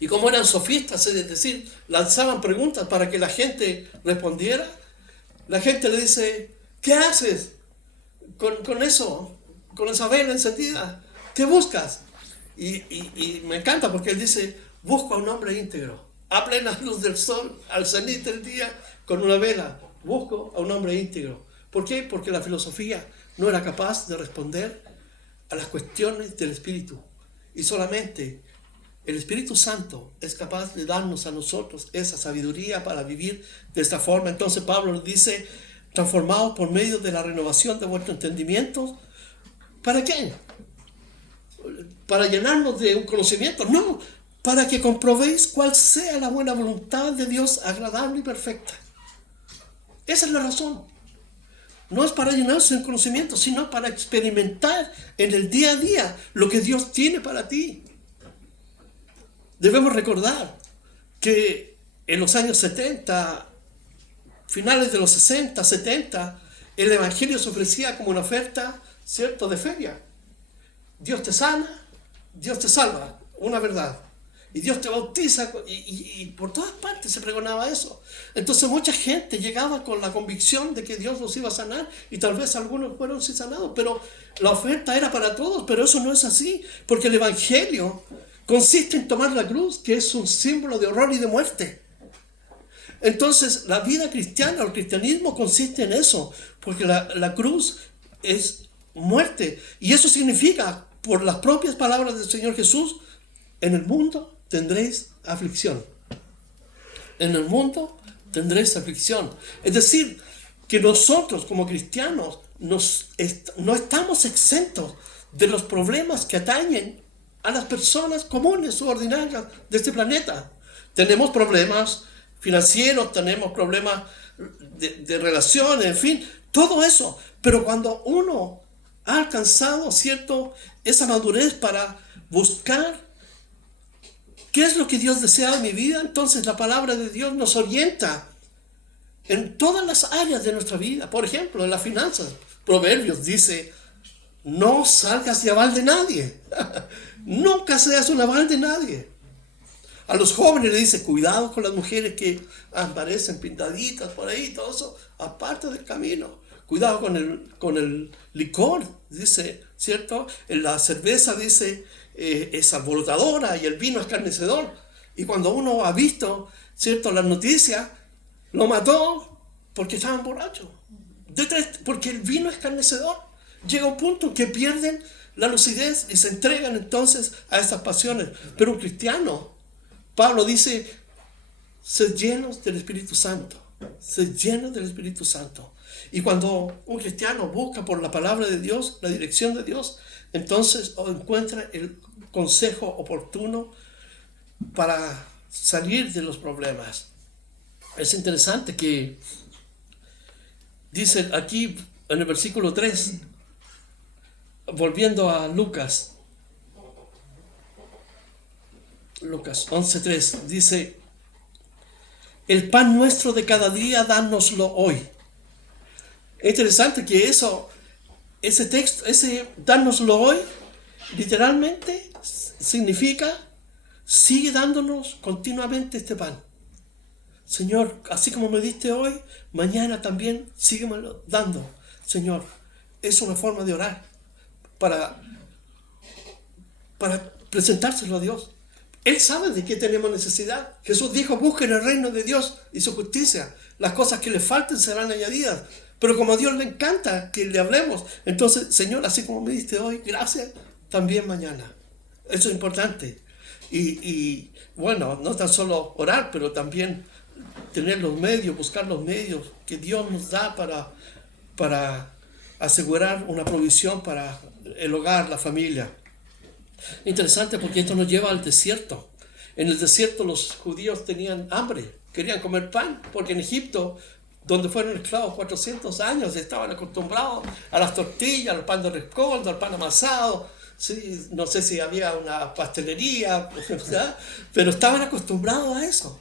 Y como eran sofistas, es decir, lanzaban preguntas para que la gente respondiera, la gente le dice: ¿qué haces con eso? Con esa vela encendida, ¿qué buscas? Y me encanta porque él dice: busco a un hombre íntegro, a plena luz del sol, al cenit del día, con una vela, busco a un hombre íntegro. ¿Por qué? Porque la filosofía no era capaz de responder a las cuestiones del Espíritu, y solamente el Espíritu Santo es capaz de darnos a nosotros esa sabiduría para vivir de esta forma. Entonces Pablo nos dice: transformados por medio de la renovación de vuestro entendimiento. ¿Para qué? ¿Para llenarnos de un conocimiento? No, para que comprobéis cuál sea la buena voluntad de Dios, agradable y perfecta. Esa es la razón. No es para llenarse de conocimiento, sino para experimentar en el día a día lo que Dios tiene para ti. Debemos recordar que en los años 70, finales de los 60, 70, el Evangelio se ofrecía como una oferta, ¿cierto?, de feria. Dios te sana, Dios te salva, una verdad. Y Dios te bautiza, y por todas partes se pregonaba eso. Entonces mucha gente llegaba con la convicción de que Dios los iba a sanar, y tal vez algunos fueron sí sanados, pero la oferta era para todos. Pero eso no es así, porque el Evangelio consiste en tomar la cruz, que es un símbolo de horror y de muerte. Entonces la vida cristiana, el cristianismo consiste en eso, porque la cruz es muerte. Y eso significa, por las propias palabras del Señor Jesús: en el mundo tendréis aflicción. En el mundo tendréis aflicción. Es decir, que nosotros como cristianos no estamos exentos de los problemas que atañen a las personas comunes o ordinarias de este planeta. Tenemos problemas financieros, tenemos problemas de relaciones, en fin, todo eso. Pero cuando uno ha alcanzado, ¿cierto?, esa madurez para buscar qué es lo que Dios desea en mi vida, entonces la palabra de Dios nos orienta en todas las áreas de nuestra vida. Por ejemplo, en las finanzas, Proverbios dice: no salgas de aval de nadie. Nunca seas un aval de nadie. A los jóvenes le dice: cuidado con las mujeres que aparecen pintaditas por ahí, todo eso, aparte del camino. Cuidado con el licor, dice, ¿cierto? La cerveza, dice, es alborotadora, y el vino es escarnecedor. Y cuando uno ha visto, ¿cierto?, las noticias, lo mató porque estaban borrachos. Porque el vino es escarnecedor. Llega un punto en que pierden la lucidez y se entregan entonces a esas pasiones. Pero un cristiano, Pablo dice: sed llenos del Espíritu Santo. Sed llenos del Espíritu Santo. Y cuando un cristiano busca por la palabra de Dios, la dirección de Dios, entonces encuentra el consejo oportuno para salir de los problemas. Es interesante que dice aquí en el versículo 3, volviendo a Lucas 11:3, dice: el pan nuestro de cada día, dánoslo hoy. Es interesante que ese texto, ese dánoslo hoy, literalmente significa: sigue dándonos continuamente este pan. Señor, así como me diste hoy, mañana también síguemelo dando. Señor, es una forma de orar para presentárselo a Dios. Él sabe de qué tenemos necesidad. Jesús dijo, busquen el reino de Dios y su justicia. Las cosas que le falten serán añadidas. Pero como a Dios le encanta que le hablemos, entonces, Señor, así como me diste hoy, gracias, también mañana. Eso es importante. Y bueno, no tan solo orar, pero también tener los medios, buscar los medios que Dios nos da para asegurar una provisión para el hogar, la familia. Interesante porque esto nos lleva al desierto. En el desierto los judíos tenían hambre, querían comer pan, porque en Egipto, donde fueron esclavos 400 años, estaban acostumbrados a las tortillas, al pan de rescoldo, al pan amasado. Sí, no sé si había una pastelería, ¿verdad? Pero estaban acostumbrados a eso,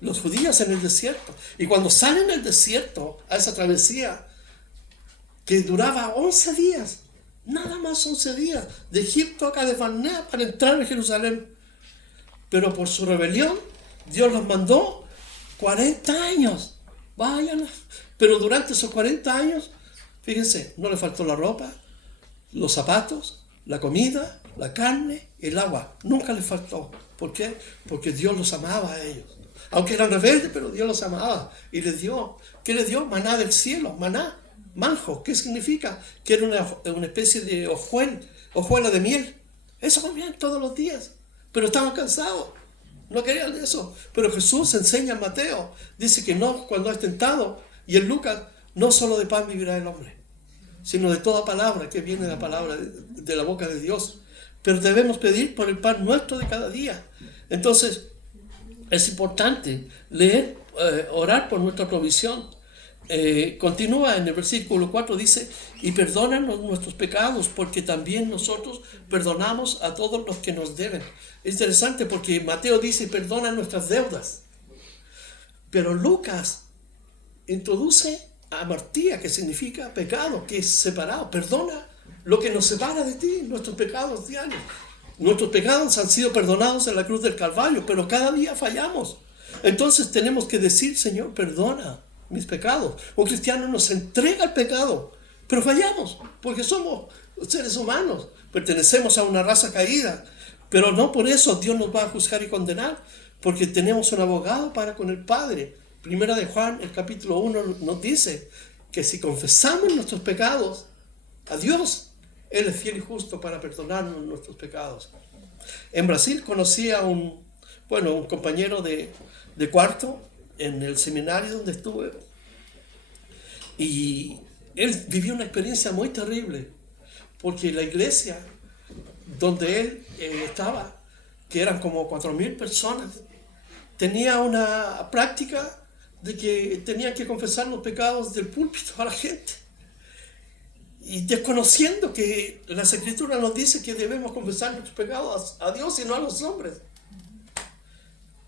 los judíos en el desierto. Y cuando salen del desierto, a esa travesía, que duraba 11 días, nada más 11 días, de Egipto a Cades Barnea para entrar en Jerusalén. Pero por su rebelión, Dios los mandó 40 años. Vayan. Pero durante esos 40 años, fíjense, no les faltó la ropa, los zapatos, la comida, la carne, el agua. Nunca les faltó. ¿Por qué? Porque Dios los amaba a ellos. Aunque eran rebeldes, pero Dios los amaba. Y les dio, ¿qué les dio? Maná del cielo, maná. Manjo, ¿qué significa? Que era una especie de hojuela de miel. Eso comían todos los días, pero estaban cansados, no querían eso. Pero Jesús enseña en Mateo, dice que no, cuando es tentado, y en Lucas, no solo de pan vivirá el hombre, sino de toda palabra que viene de la palabra de la boca de Dios. Pero debemos pedir por el pan nuestro de cada día. Entonces, es importante leer, orar por nuestra provisión. Continúa en el versículo 4, dice, y perdónanos nuestros pecados, porque también nosotros perdonamos a todos los que nos deben. Es interesante porque Mateo dice, perdona nuestras deudas. Pero Lucas introduce amartía, que significa pecado, que es separado. Perdona lo que nos separa de ti, nuestros pecados diarios. Nuestros pecados han sido perdonados en la cruz del Calvario, pero cada día fallamos. Entonces tenemos que decir, Señor, perdona mis pecados. Un cristiano nos entrega el pecado, pero fallamos, porque somos seres humanos, pertenecemos a una raza caída, pero no por eso Dios nos va a juzgar y condenar, porque tenemos un abogado para con el Padre. Primera de Juan, el capítulo 1, nos dice que si confesamos nuestros pecados a Dios, Él es fiel y justo para perdonarnos nuestros pecados. En Brasil conocí a un compañero de cuarto, en el seminario donde estuve, y él vivió una experiencia muy terrible, porque la iglesia donde él estaba, que eran como 4.000 personas, tenía una práctica de que tenían que confesar los pecados del púlpito a la gente, y desconociendo que las Escrituras nos dice que debemos confesar nuestros pecados a Dios y no a los hombres.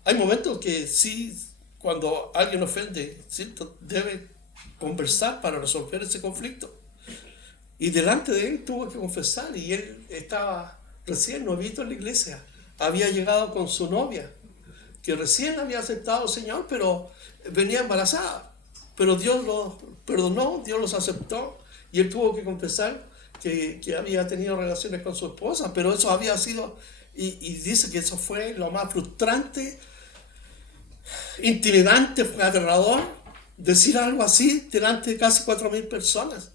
Hay momentos que sí, cuando alguien ofende, ¿cierto?, debe conversar para resolver ese conflicto. Y delante de él tuvo que confesar, y él estaba recién novito en la iglesia. Había llegado con su novia, que recién había aceptado al Señor, pero venía embarazada. Pero Dios los perdonó, Dios los aceptó, y él tuvo que confesar que había tenido relaciones con su esposa, pero eso había sido, y dice que eso fue lo más frustrante, intimidante, fue aterrador decir algo así delante de casi 4.000 personas.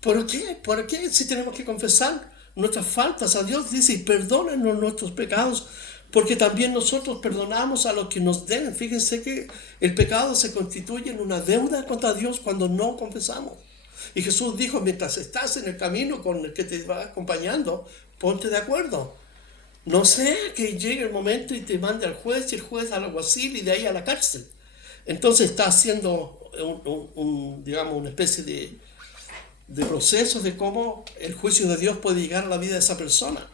¿Por qué? ¿Por qué si tenemos que confesar nuestras faltas a Dios? Dice, y perdónenos nuestros pecados, porque también nosotros perdonamos a los que nos deben. Fíjense que el pecado se constituye en una deuda contra Dios cuando no confesamos. Y Jesús dijo, mientras estás en el camino con el que te va acompañando, ponte de acuerdo. No sea que llegue el momento y te mande al juez, y el juez al alguacil, y de ahí a la cárcel. Entonces está haciendo una especie de proceso de cómo el juicio de Dios puede llegar a la vida de esa persona.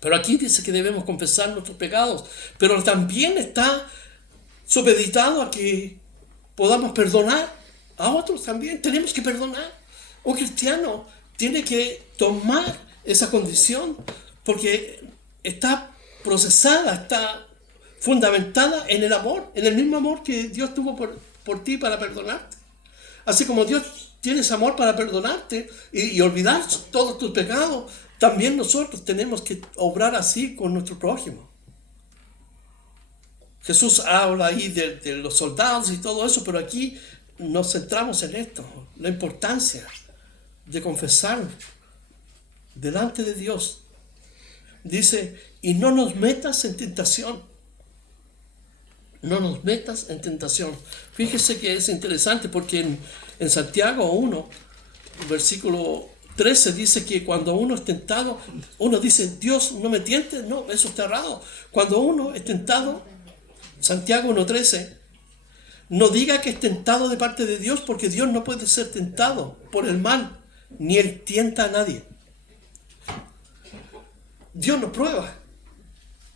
Pero aquí dice que debemos confesar nuestros pecados, pero también está supeditado a que podamos perdonar a otros también. Tenemos que perdonar. Un cristiano tiene que tomar esa condición, porque está procesada, está fundamentada en el amor, en el mismo amor que Dios tuvo por ti para perdonarte. Así como Dios tiene ese amor para perdonarte y olvidar todos tus pecados, también nosotros tenemos que obrar así con nuestro prójimo. Jesús habla ahí de los soldados y todo eso, pero aquí nos centramos en esto, la importancia de confesar delante de Dios. Dice, y no nos metas en tentación. No nos metas en tentación. Fíjese que es interesante porque en Santiago 1, versículo 13 dice que cuando uno es tentado, uno dice, Dios no me tiente. No, eso está errado. Cuando uno es tentado, Santiago 1:13, no diga que es tentado de parte de Dios, porque Dios no puede ser tentado por el mal, ni Él tienta a nadie. Dios nos prueba.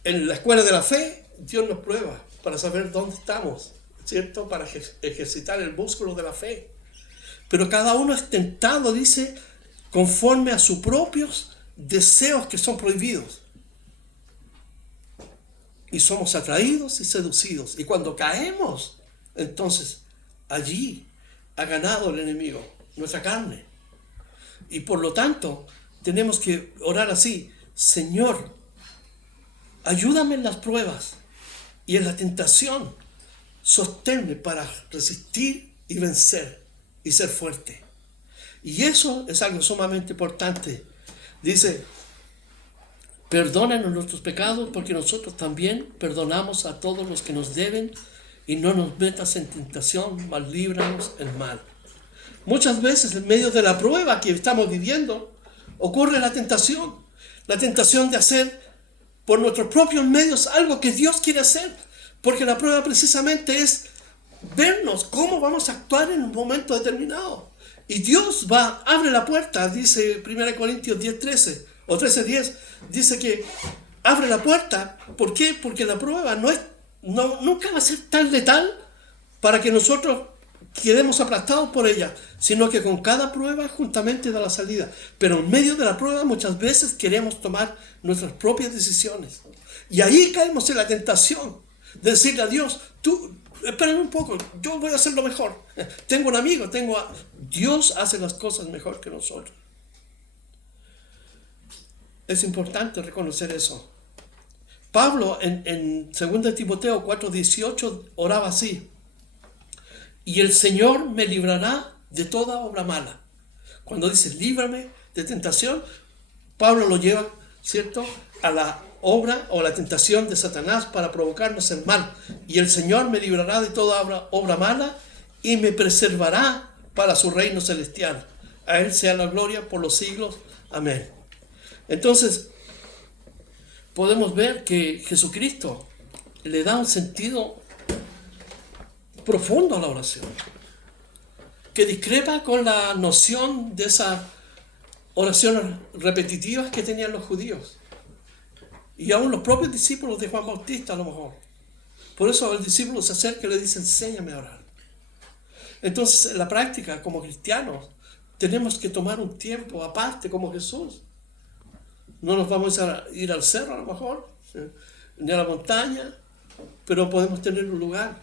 En la escuela de la fe, Dios nos prueba para saber dónde estamos, ¿cierto? Para ejercitar el músculo de la fe. Pero cada uno es tentado, dice, conforme a sus propios deseos que son prohibidos. Y somos atraídos y seducidos. Y cuando caemos, entonces allí ha ganado el enemigo, nuestra carne. Y por lo tanto, tenemos que orar así: Señor, ayúdame en las pruebas y en la tentación. Sosténme para resistir y vencer y ser fuerte. Y eso es algo sumamente importante. Dice, perdónanos nuestros pecados, porque nosotros también perdonamos a todos los que nos deben, y no nos metas en tentación, mas líbranos del mal. Muchas veces en medio de la prueba que estamos viviendo ocurre la tentación de hacer por nuestros propios medios algo que Dios quiere hacer, porque la prueba precisamente es vernos cómo vamos a actuar en un momento determinado. Y Dios abre la puerta, dice 1 Corintios 10:13 o 13:10, dice que abre la puerta. ¿Por qué? Porque la prueba nunca va a ser tan letal para que nosotros quedemos aplastados por ella, sino que con cada prueba juntamente da la salida. Pero en medio de la prueba muchas veces queremos tomar nuestras propias decisiones. Y ahí caemos en la tentación de decirle a Dios, tú, espérame un poco, yo voy a hacerlo mejor. Tengo un amigo, Dios hace las cosas mejor que nosotros. Es importante reconocer eso. Pablo en 2 Timoteo 4:18 oraba así: y el Señor me librará de toda obra mala. Cuando dice líbrame de tentación, Pablo lo lleva, ¿cierto?, a la obra o la tentación de Satanás para provocarnos el mal. Y el Señor me librará de toda obra mala y me preservará para su reino celestial. A Él sea la gloria por los siglos. Amén. Entonces, podemos ver que Jesucristo le da un sentido profundo a la oración, que discrepa con la noción de esas oraciones repetitivas que tenían los judíos y aún los propios discípulos de Juan Bautista, a lo mejor. Por eso el discípulo se acerca y le dice, enséñame a orar. Entonces, en la práctica, como cristianos, tenemos que tomar un tiempo aparte como Jesús. No nos vamos a ir al cerro, a lo mejor, ni a la montaña, pero podemos tener un lugar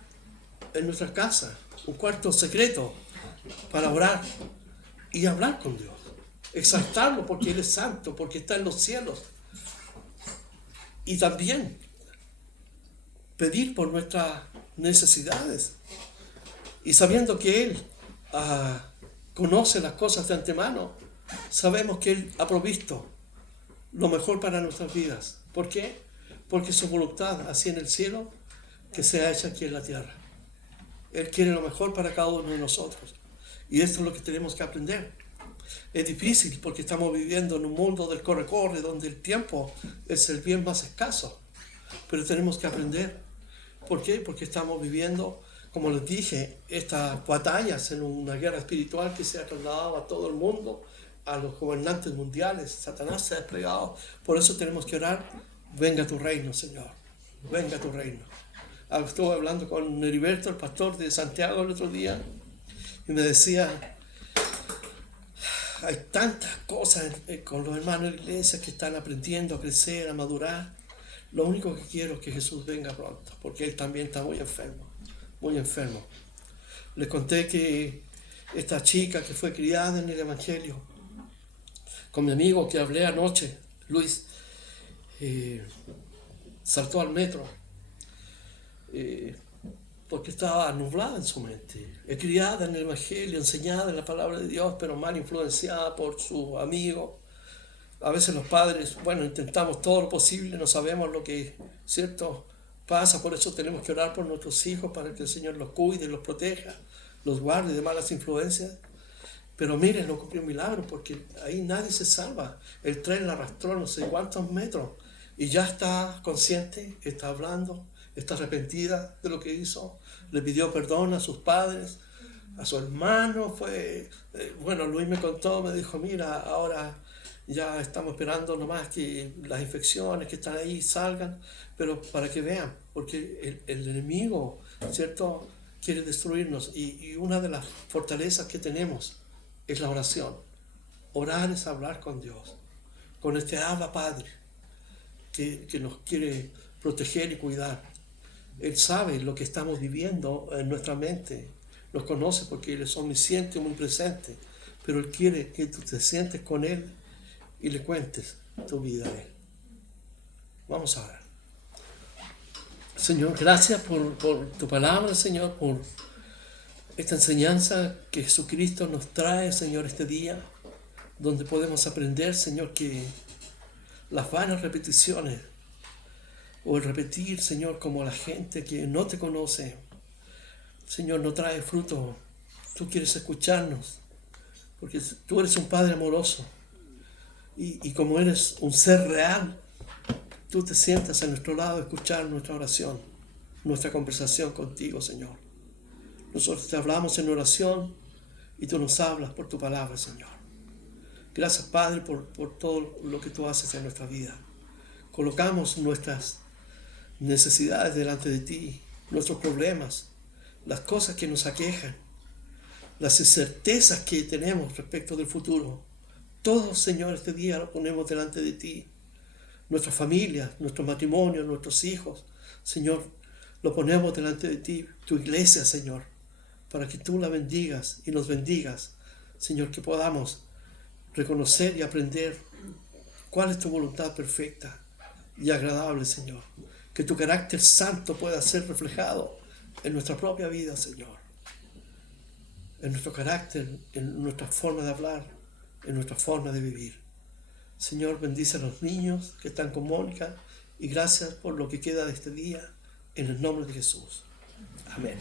en nuestra casa, un cuarto secreto para orar y hablar con Dios, exaltarlo porque Él es santo, porque está en los cielos, y también pedir por nuestras necesidades, y sabiendo que Él conoce las cosas de antemano, sabemos que Él ha provisto lo mejor para nuestras vidas. ¿Por qué? Porque su voluntad, así en el cielo, que sea hecha aquí en la tierra. Él quiere lo mejor para cada uno de nosotros. Y esto es lo que tenemos que aprender. Es difícil porque estamos viviendo en un mundo del corre-corre, donde el tiempo es el bien más escaso. Pero tenemos que aprender. ¿Por qué? Porque estamos viviendo, como les dije, estas batallas en una guerra espiritual que se ha trasladado a todo el mundo, a los gobernantes mundiales. Satanás se ha desplegado. Por eso tenemos que orar: venga tu reino, Señor, venga tu reino. Estuve hablando con Heriberto, el pastor de Santiago, el otro día, y me decía, hay tantas cosas con los hermanos de la iglesia que están aprendiendo a crecer, a madurar. Lo único que quiero es que Jesús venga pronto, porque Él también está muy enfermo, muy enfermo. Les conté que esta chica que fue criada en el Evangelio, con mi amigo que hablé anoche, Luis, saltó al metro. porque estaba nublada en su mente, criada en el Evangelio, enseñada en la palabra de Dios, pero mal influenciada por sus amigos. A veces los padres, bueno, intentamos todo lo posible, no sabemos lo que, ¿cierto?, pasa, por eso tenemos que orar por nuestros hijos para que el Señor los cuide, los proteja, los guarde de malas influencias. Pero miren, no ocurrió un milagro porque ahí nadie se salva. El tren la arrastró no sé cuántos metros y ya está consciente, está hablando, está arrepentida de lo que hizo, le pidió perdón a sus padres, a su hermano. Bueno, Luis me contó, me dijo, mira, ahora ya estamos esperando nomás que las infecciones que están ahí salgan, pero para que vean, porque el enemigo, ¿cierto?, quiere destruirnos y una de las fortalezas que tenemos es la oración. Orar es hablar con Dios, con este Abba Padre que nos quiere proteger y cuidar. Él sabe lo que estamos viviendo en nuestra mente, nos conoce porque Él es omnisciente, omnipresente, pero Él quiere que tú te sientes con Él y le cuentes tu vida a Él. Vamos a orar. Señor, gracias por tu palabra, Señor, por esta enseñanza que Jesucristo nos trae, Señor, este día, donde podemos aprender, Señor, que las vanas repeticiones o el repetir, Señor, como la gente que no te conoce, Señor, no trae fruto. Tú quieres escucharnos, porque tú eres un Padre amoroso y como eres un ser real, tú te sientas a nuestro lado a escuchar nuestra oración, nuestra conversación contigo, Señor. Nosotros te hablamos en oración y tú nos hablas por tu palabra, Señor. Gracias, Padre, por todo lo que tú haces en nuestra vida. Colocamos nuestras necesidades delante de ti, nuestros problemas, las cosas que nos aquejan, las incertezas que tenemos respecto del futuro. Todo, Señor, este día lo ponemos delante de ti. Nuestra familia, nuestro matrimonio, nuestros hijos, Señor, lo ponemos delante de ti. Tu iglesia, Señor, para que tú la bendigas y nos bendigas. Señor, que podamos reconocer y aprender cuál es tu voluntad perfecta y agradable, Señor. Que tu carácter santo pueda ser reflejado en nuestra propia vida, Señor. En nuestro carácter, en nuestra forma de hablar, en nuestra forma de vivir. Señor, bendice a los niños que están con Mónica y gracias por lo que queda de este día, en el nombre de Jesús. Amén.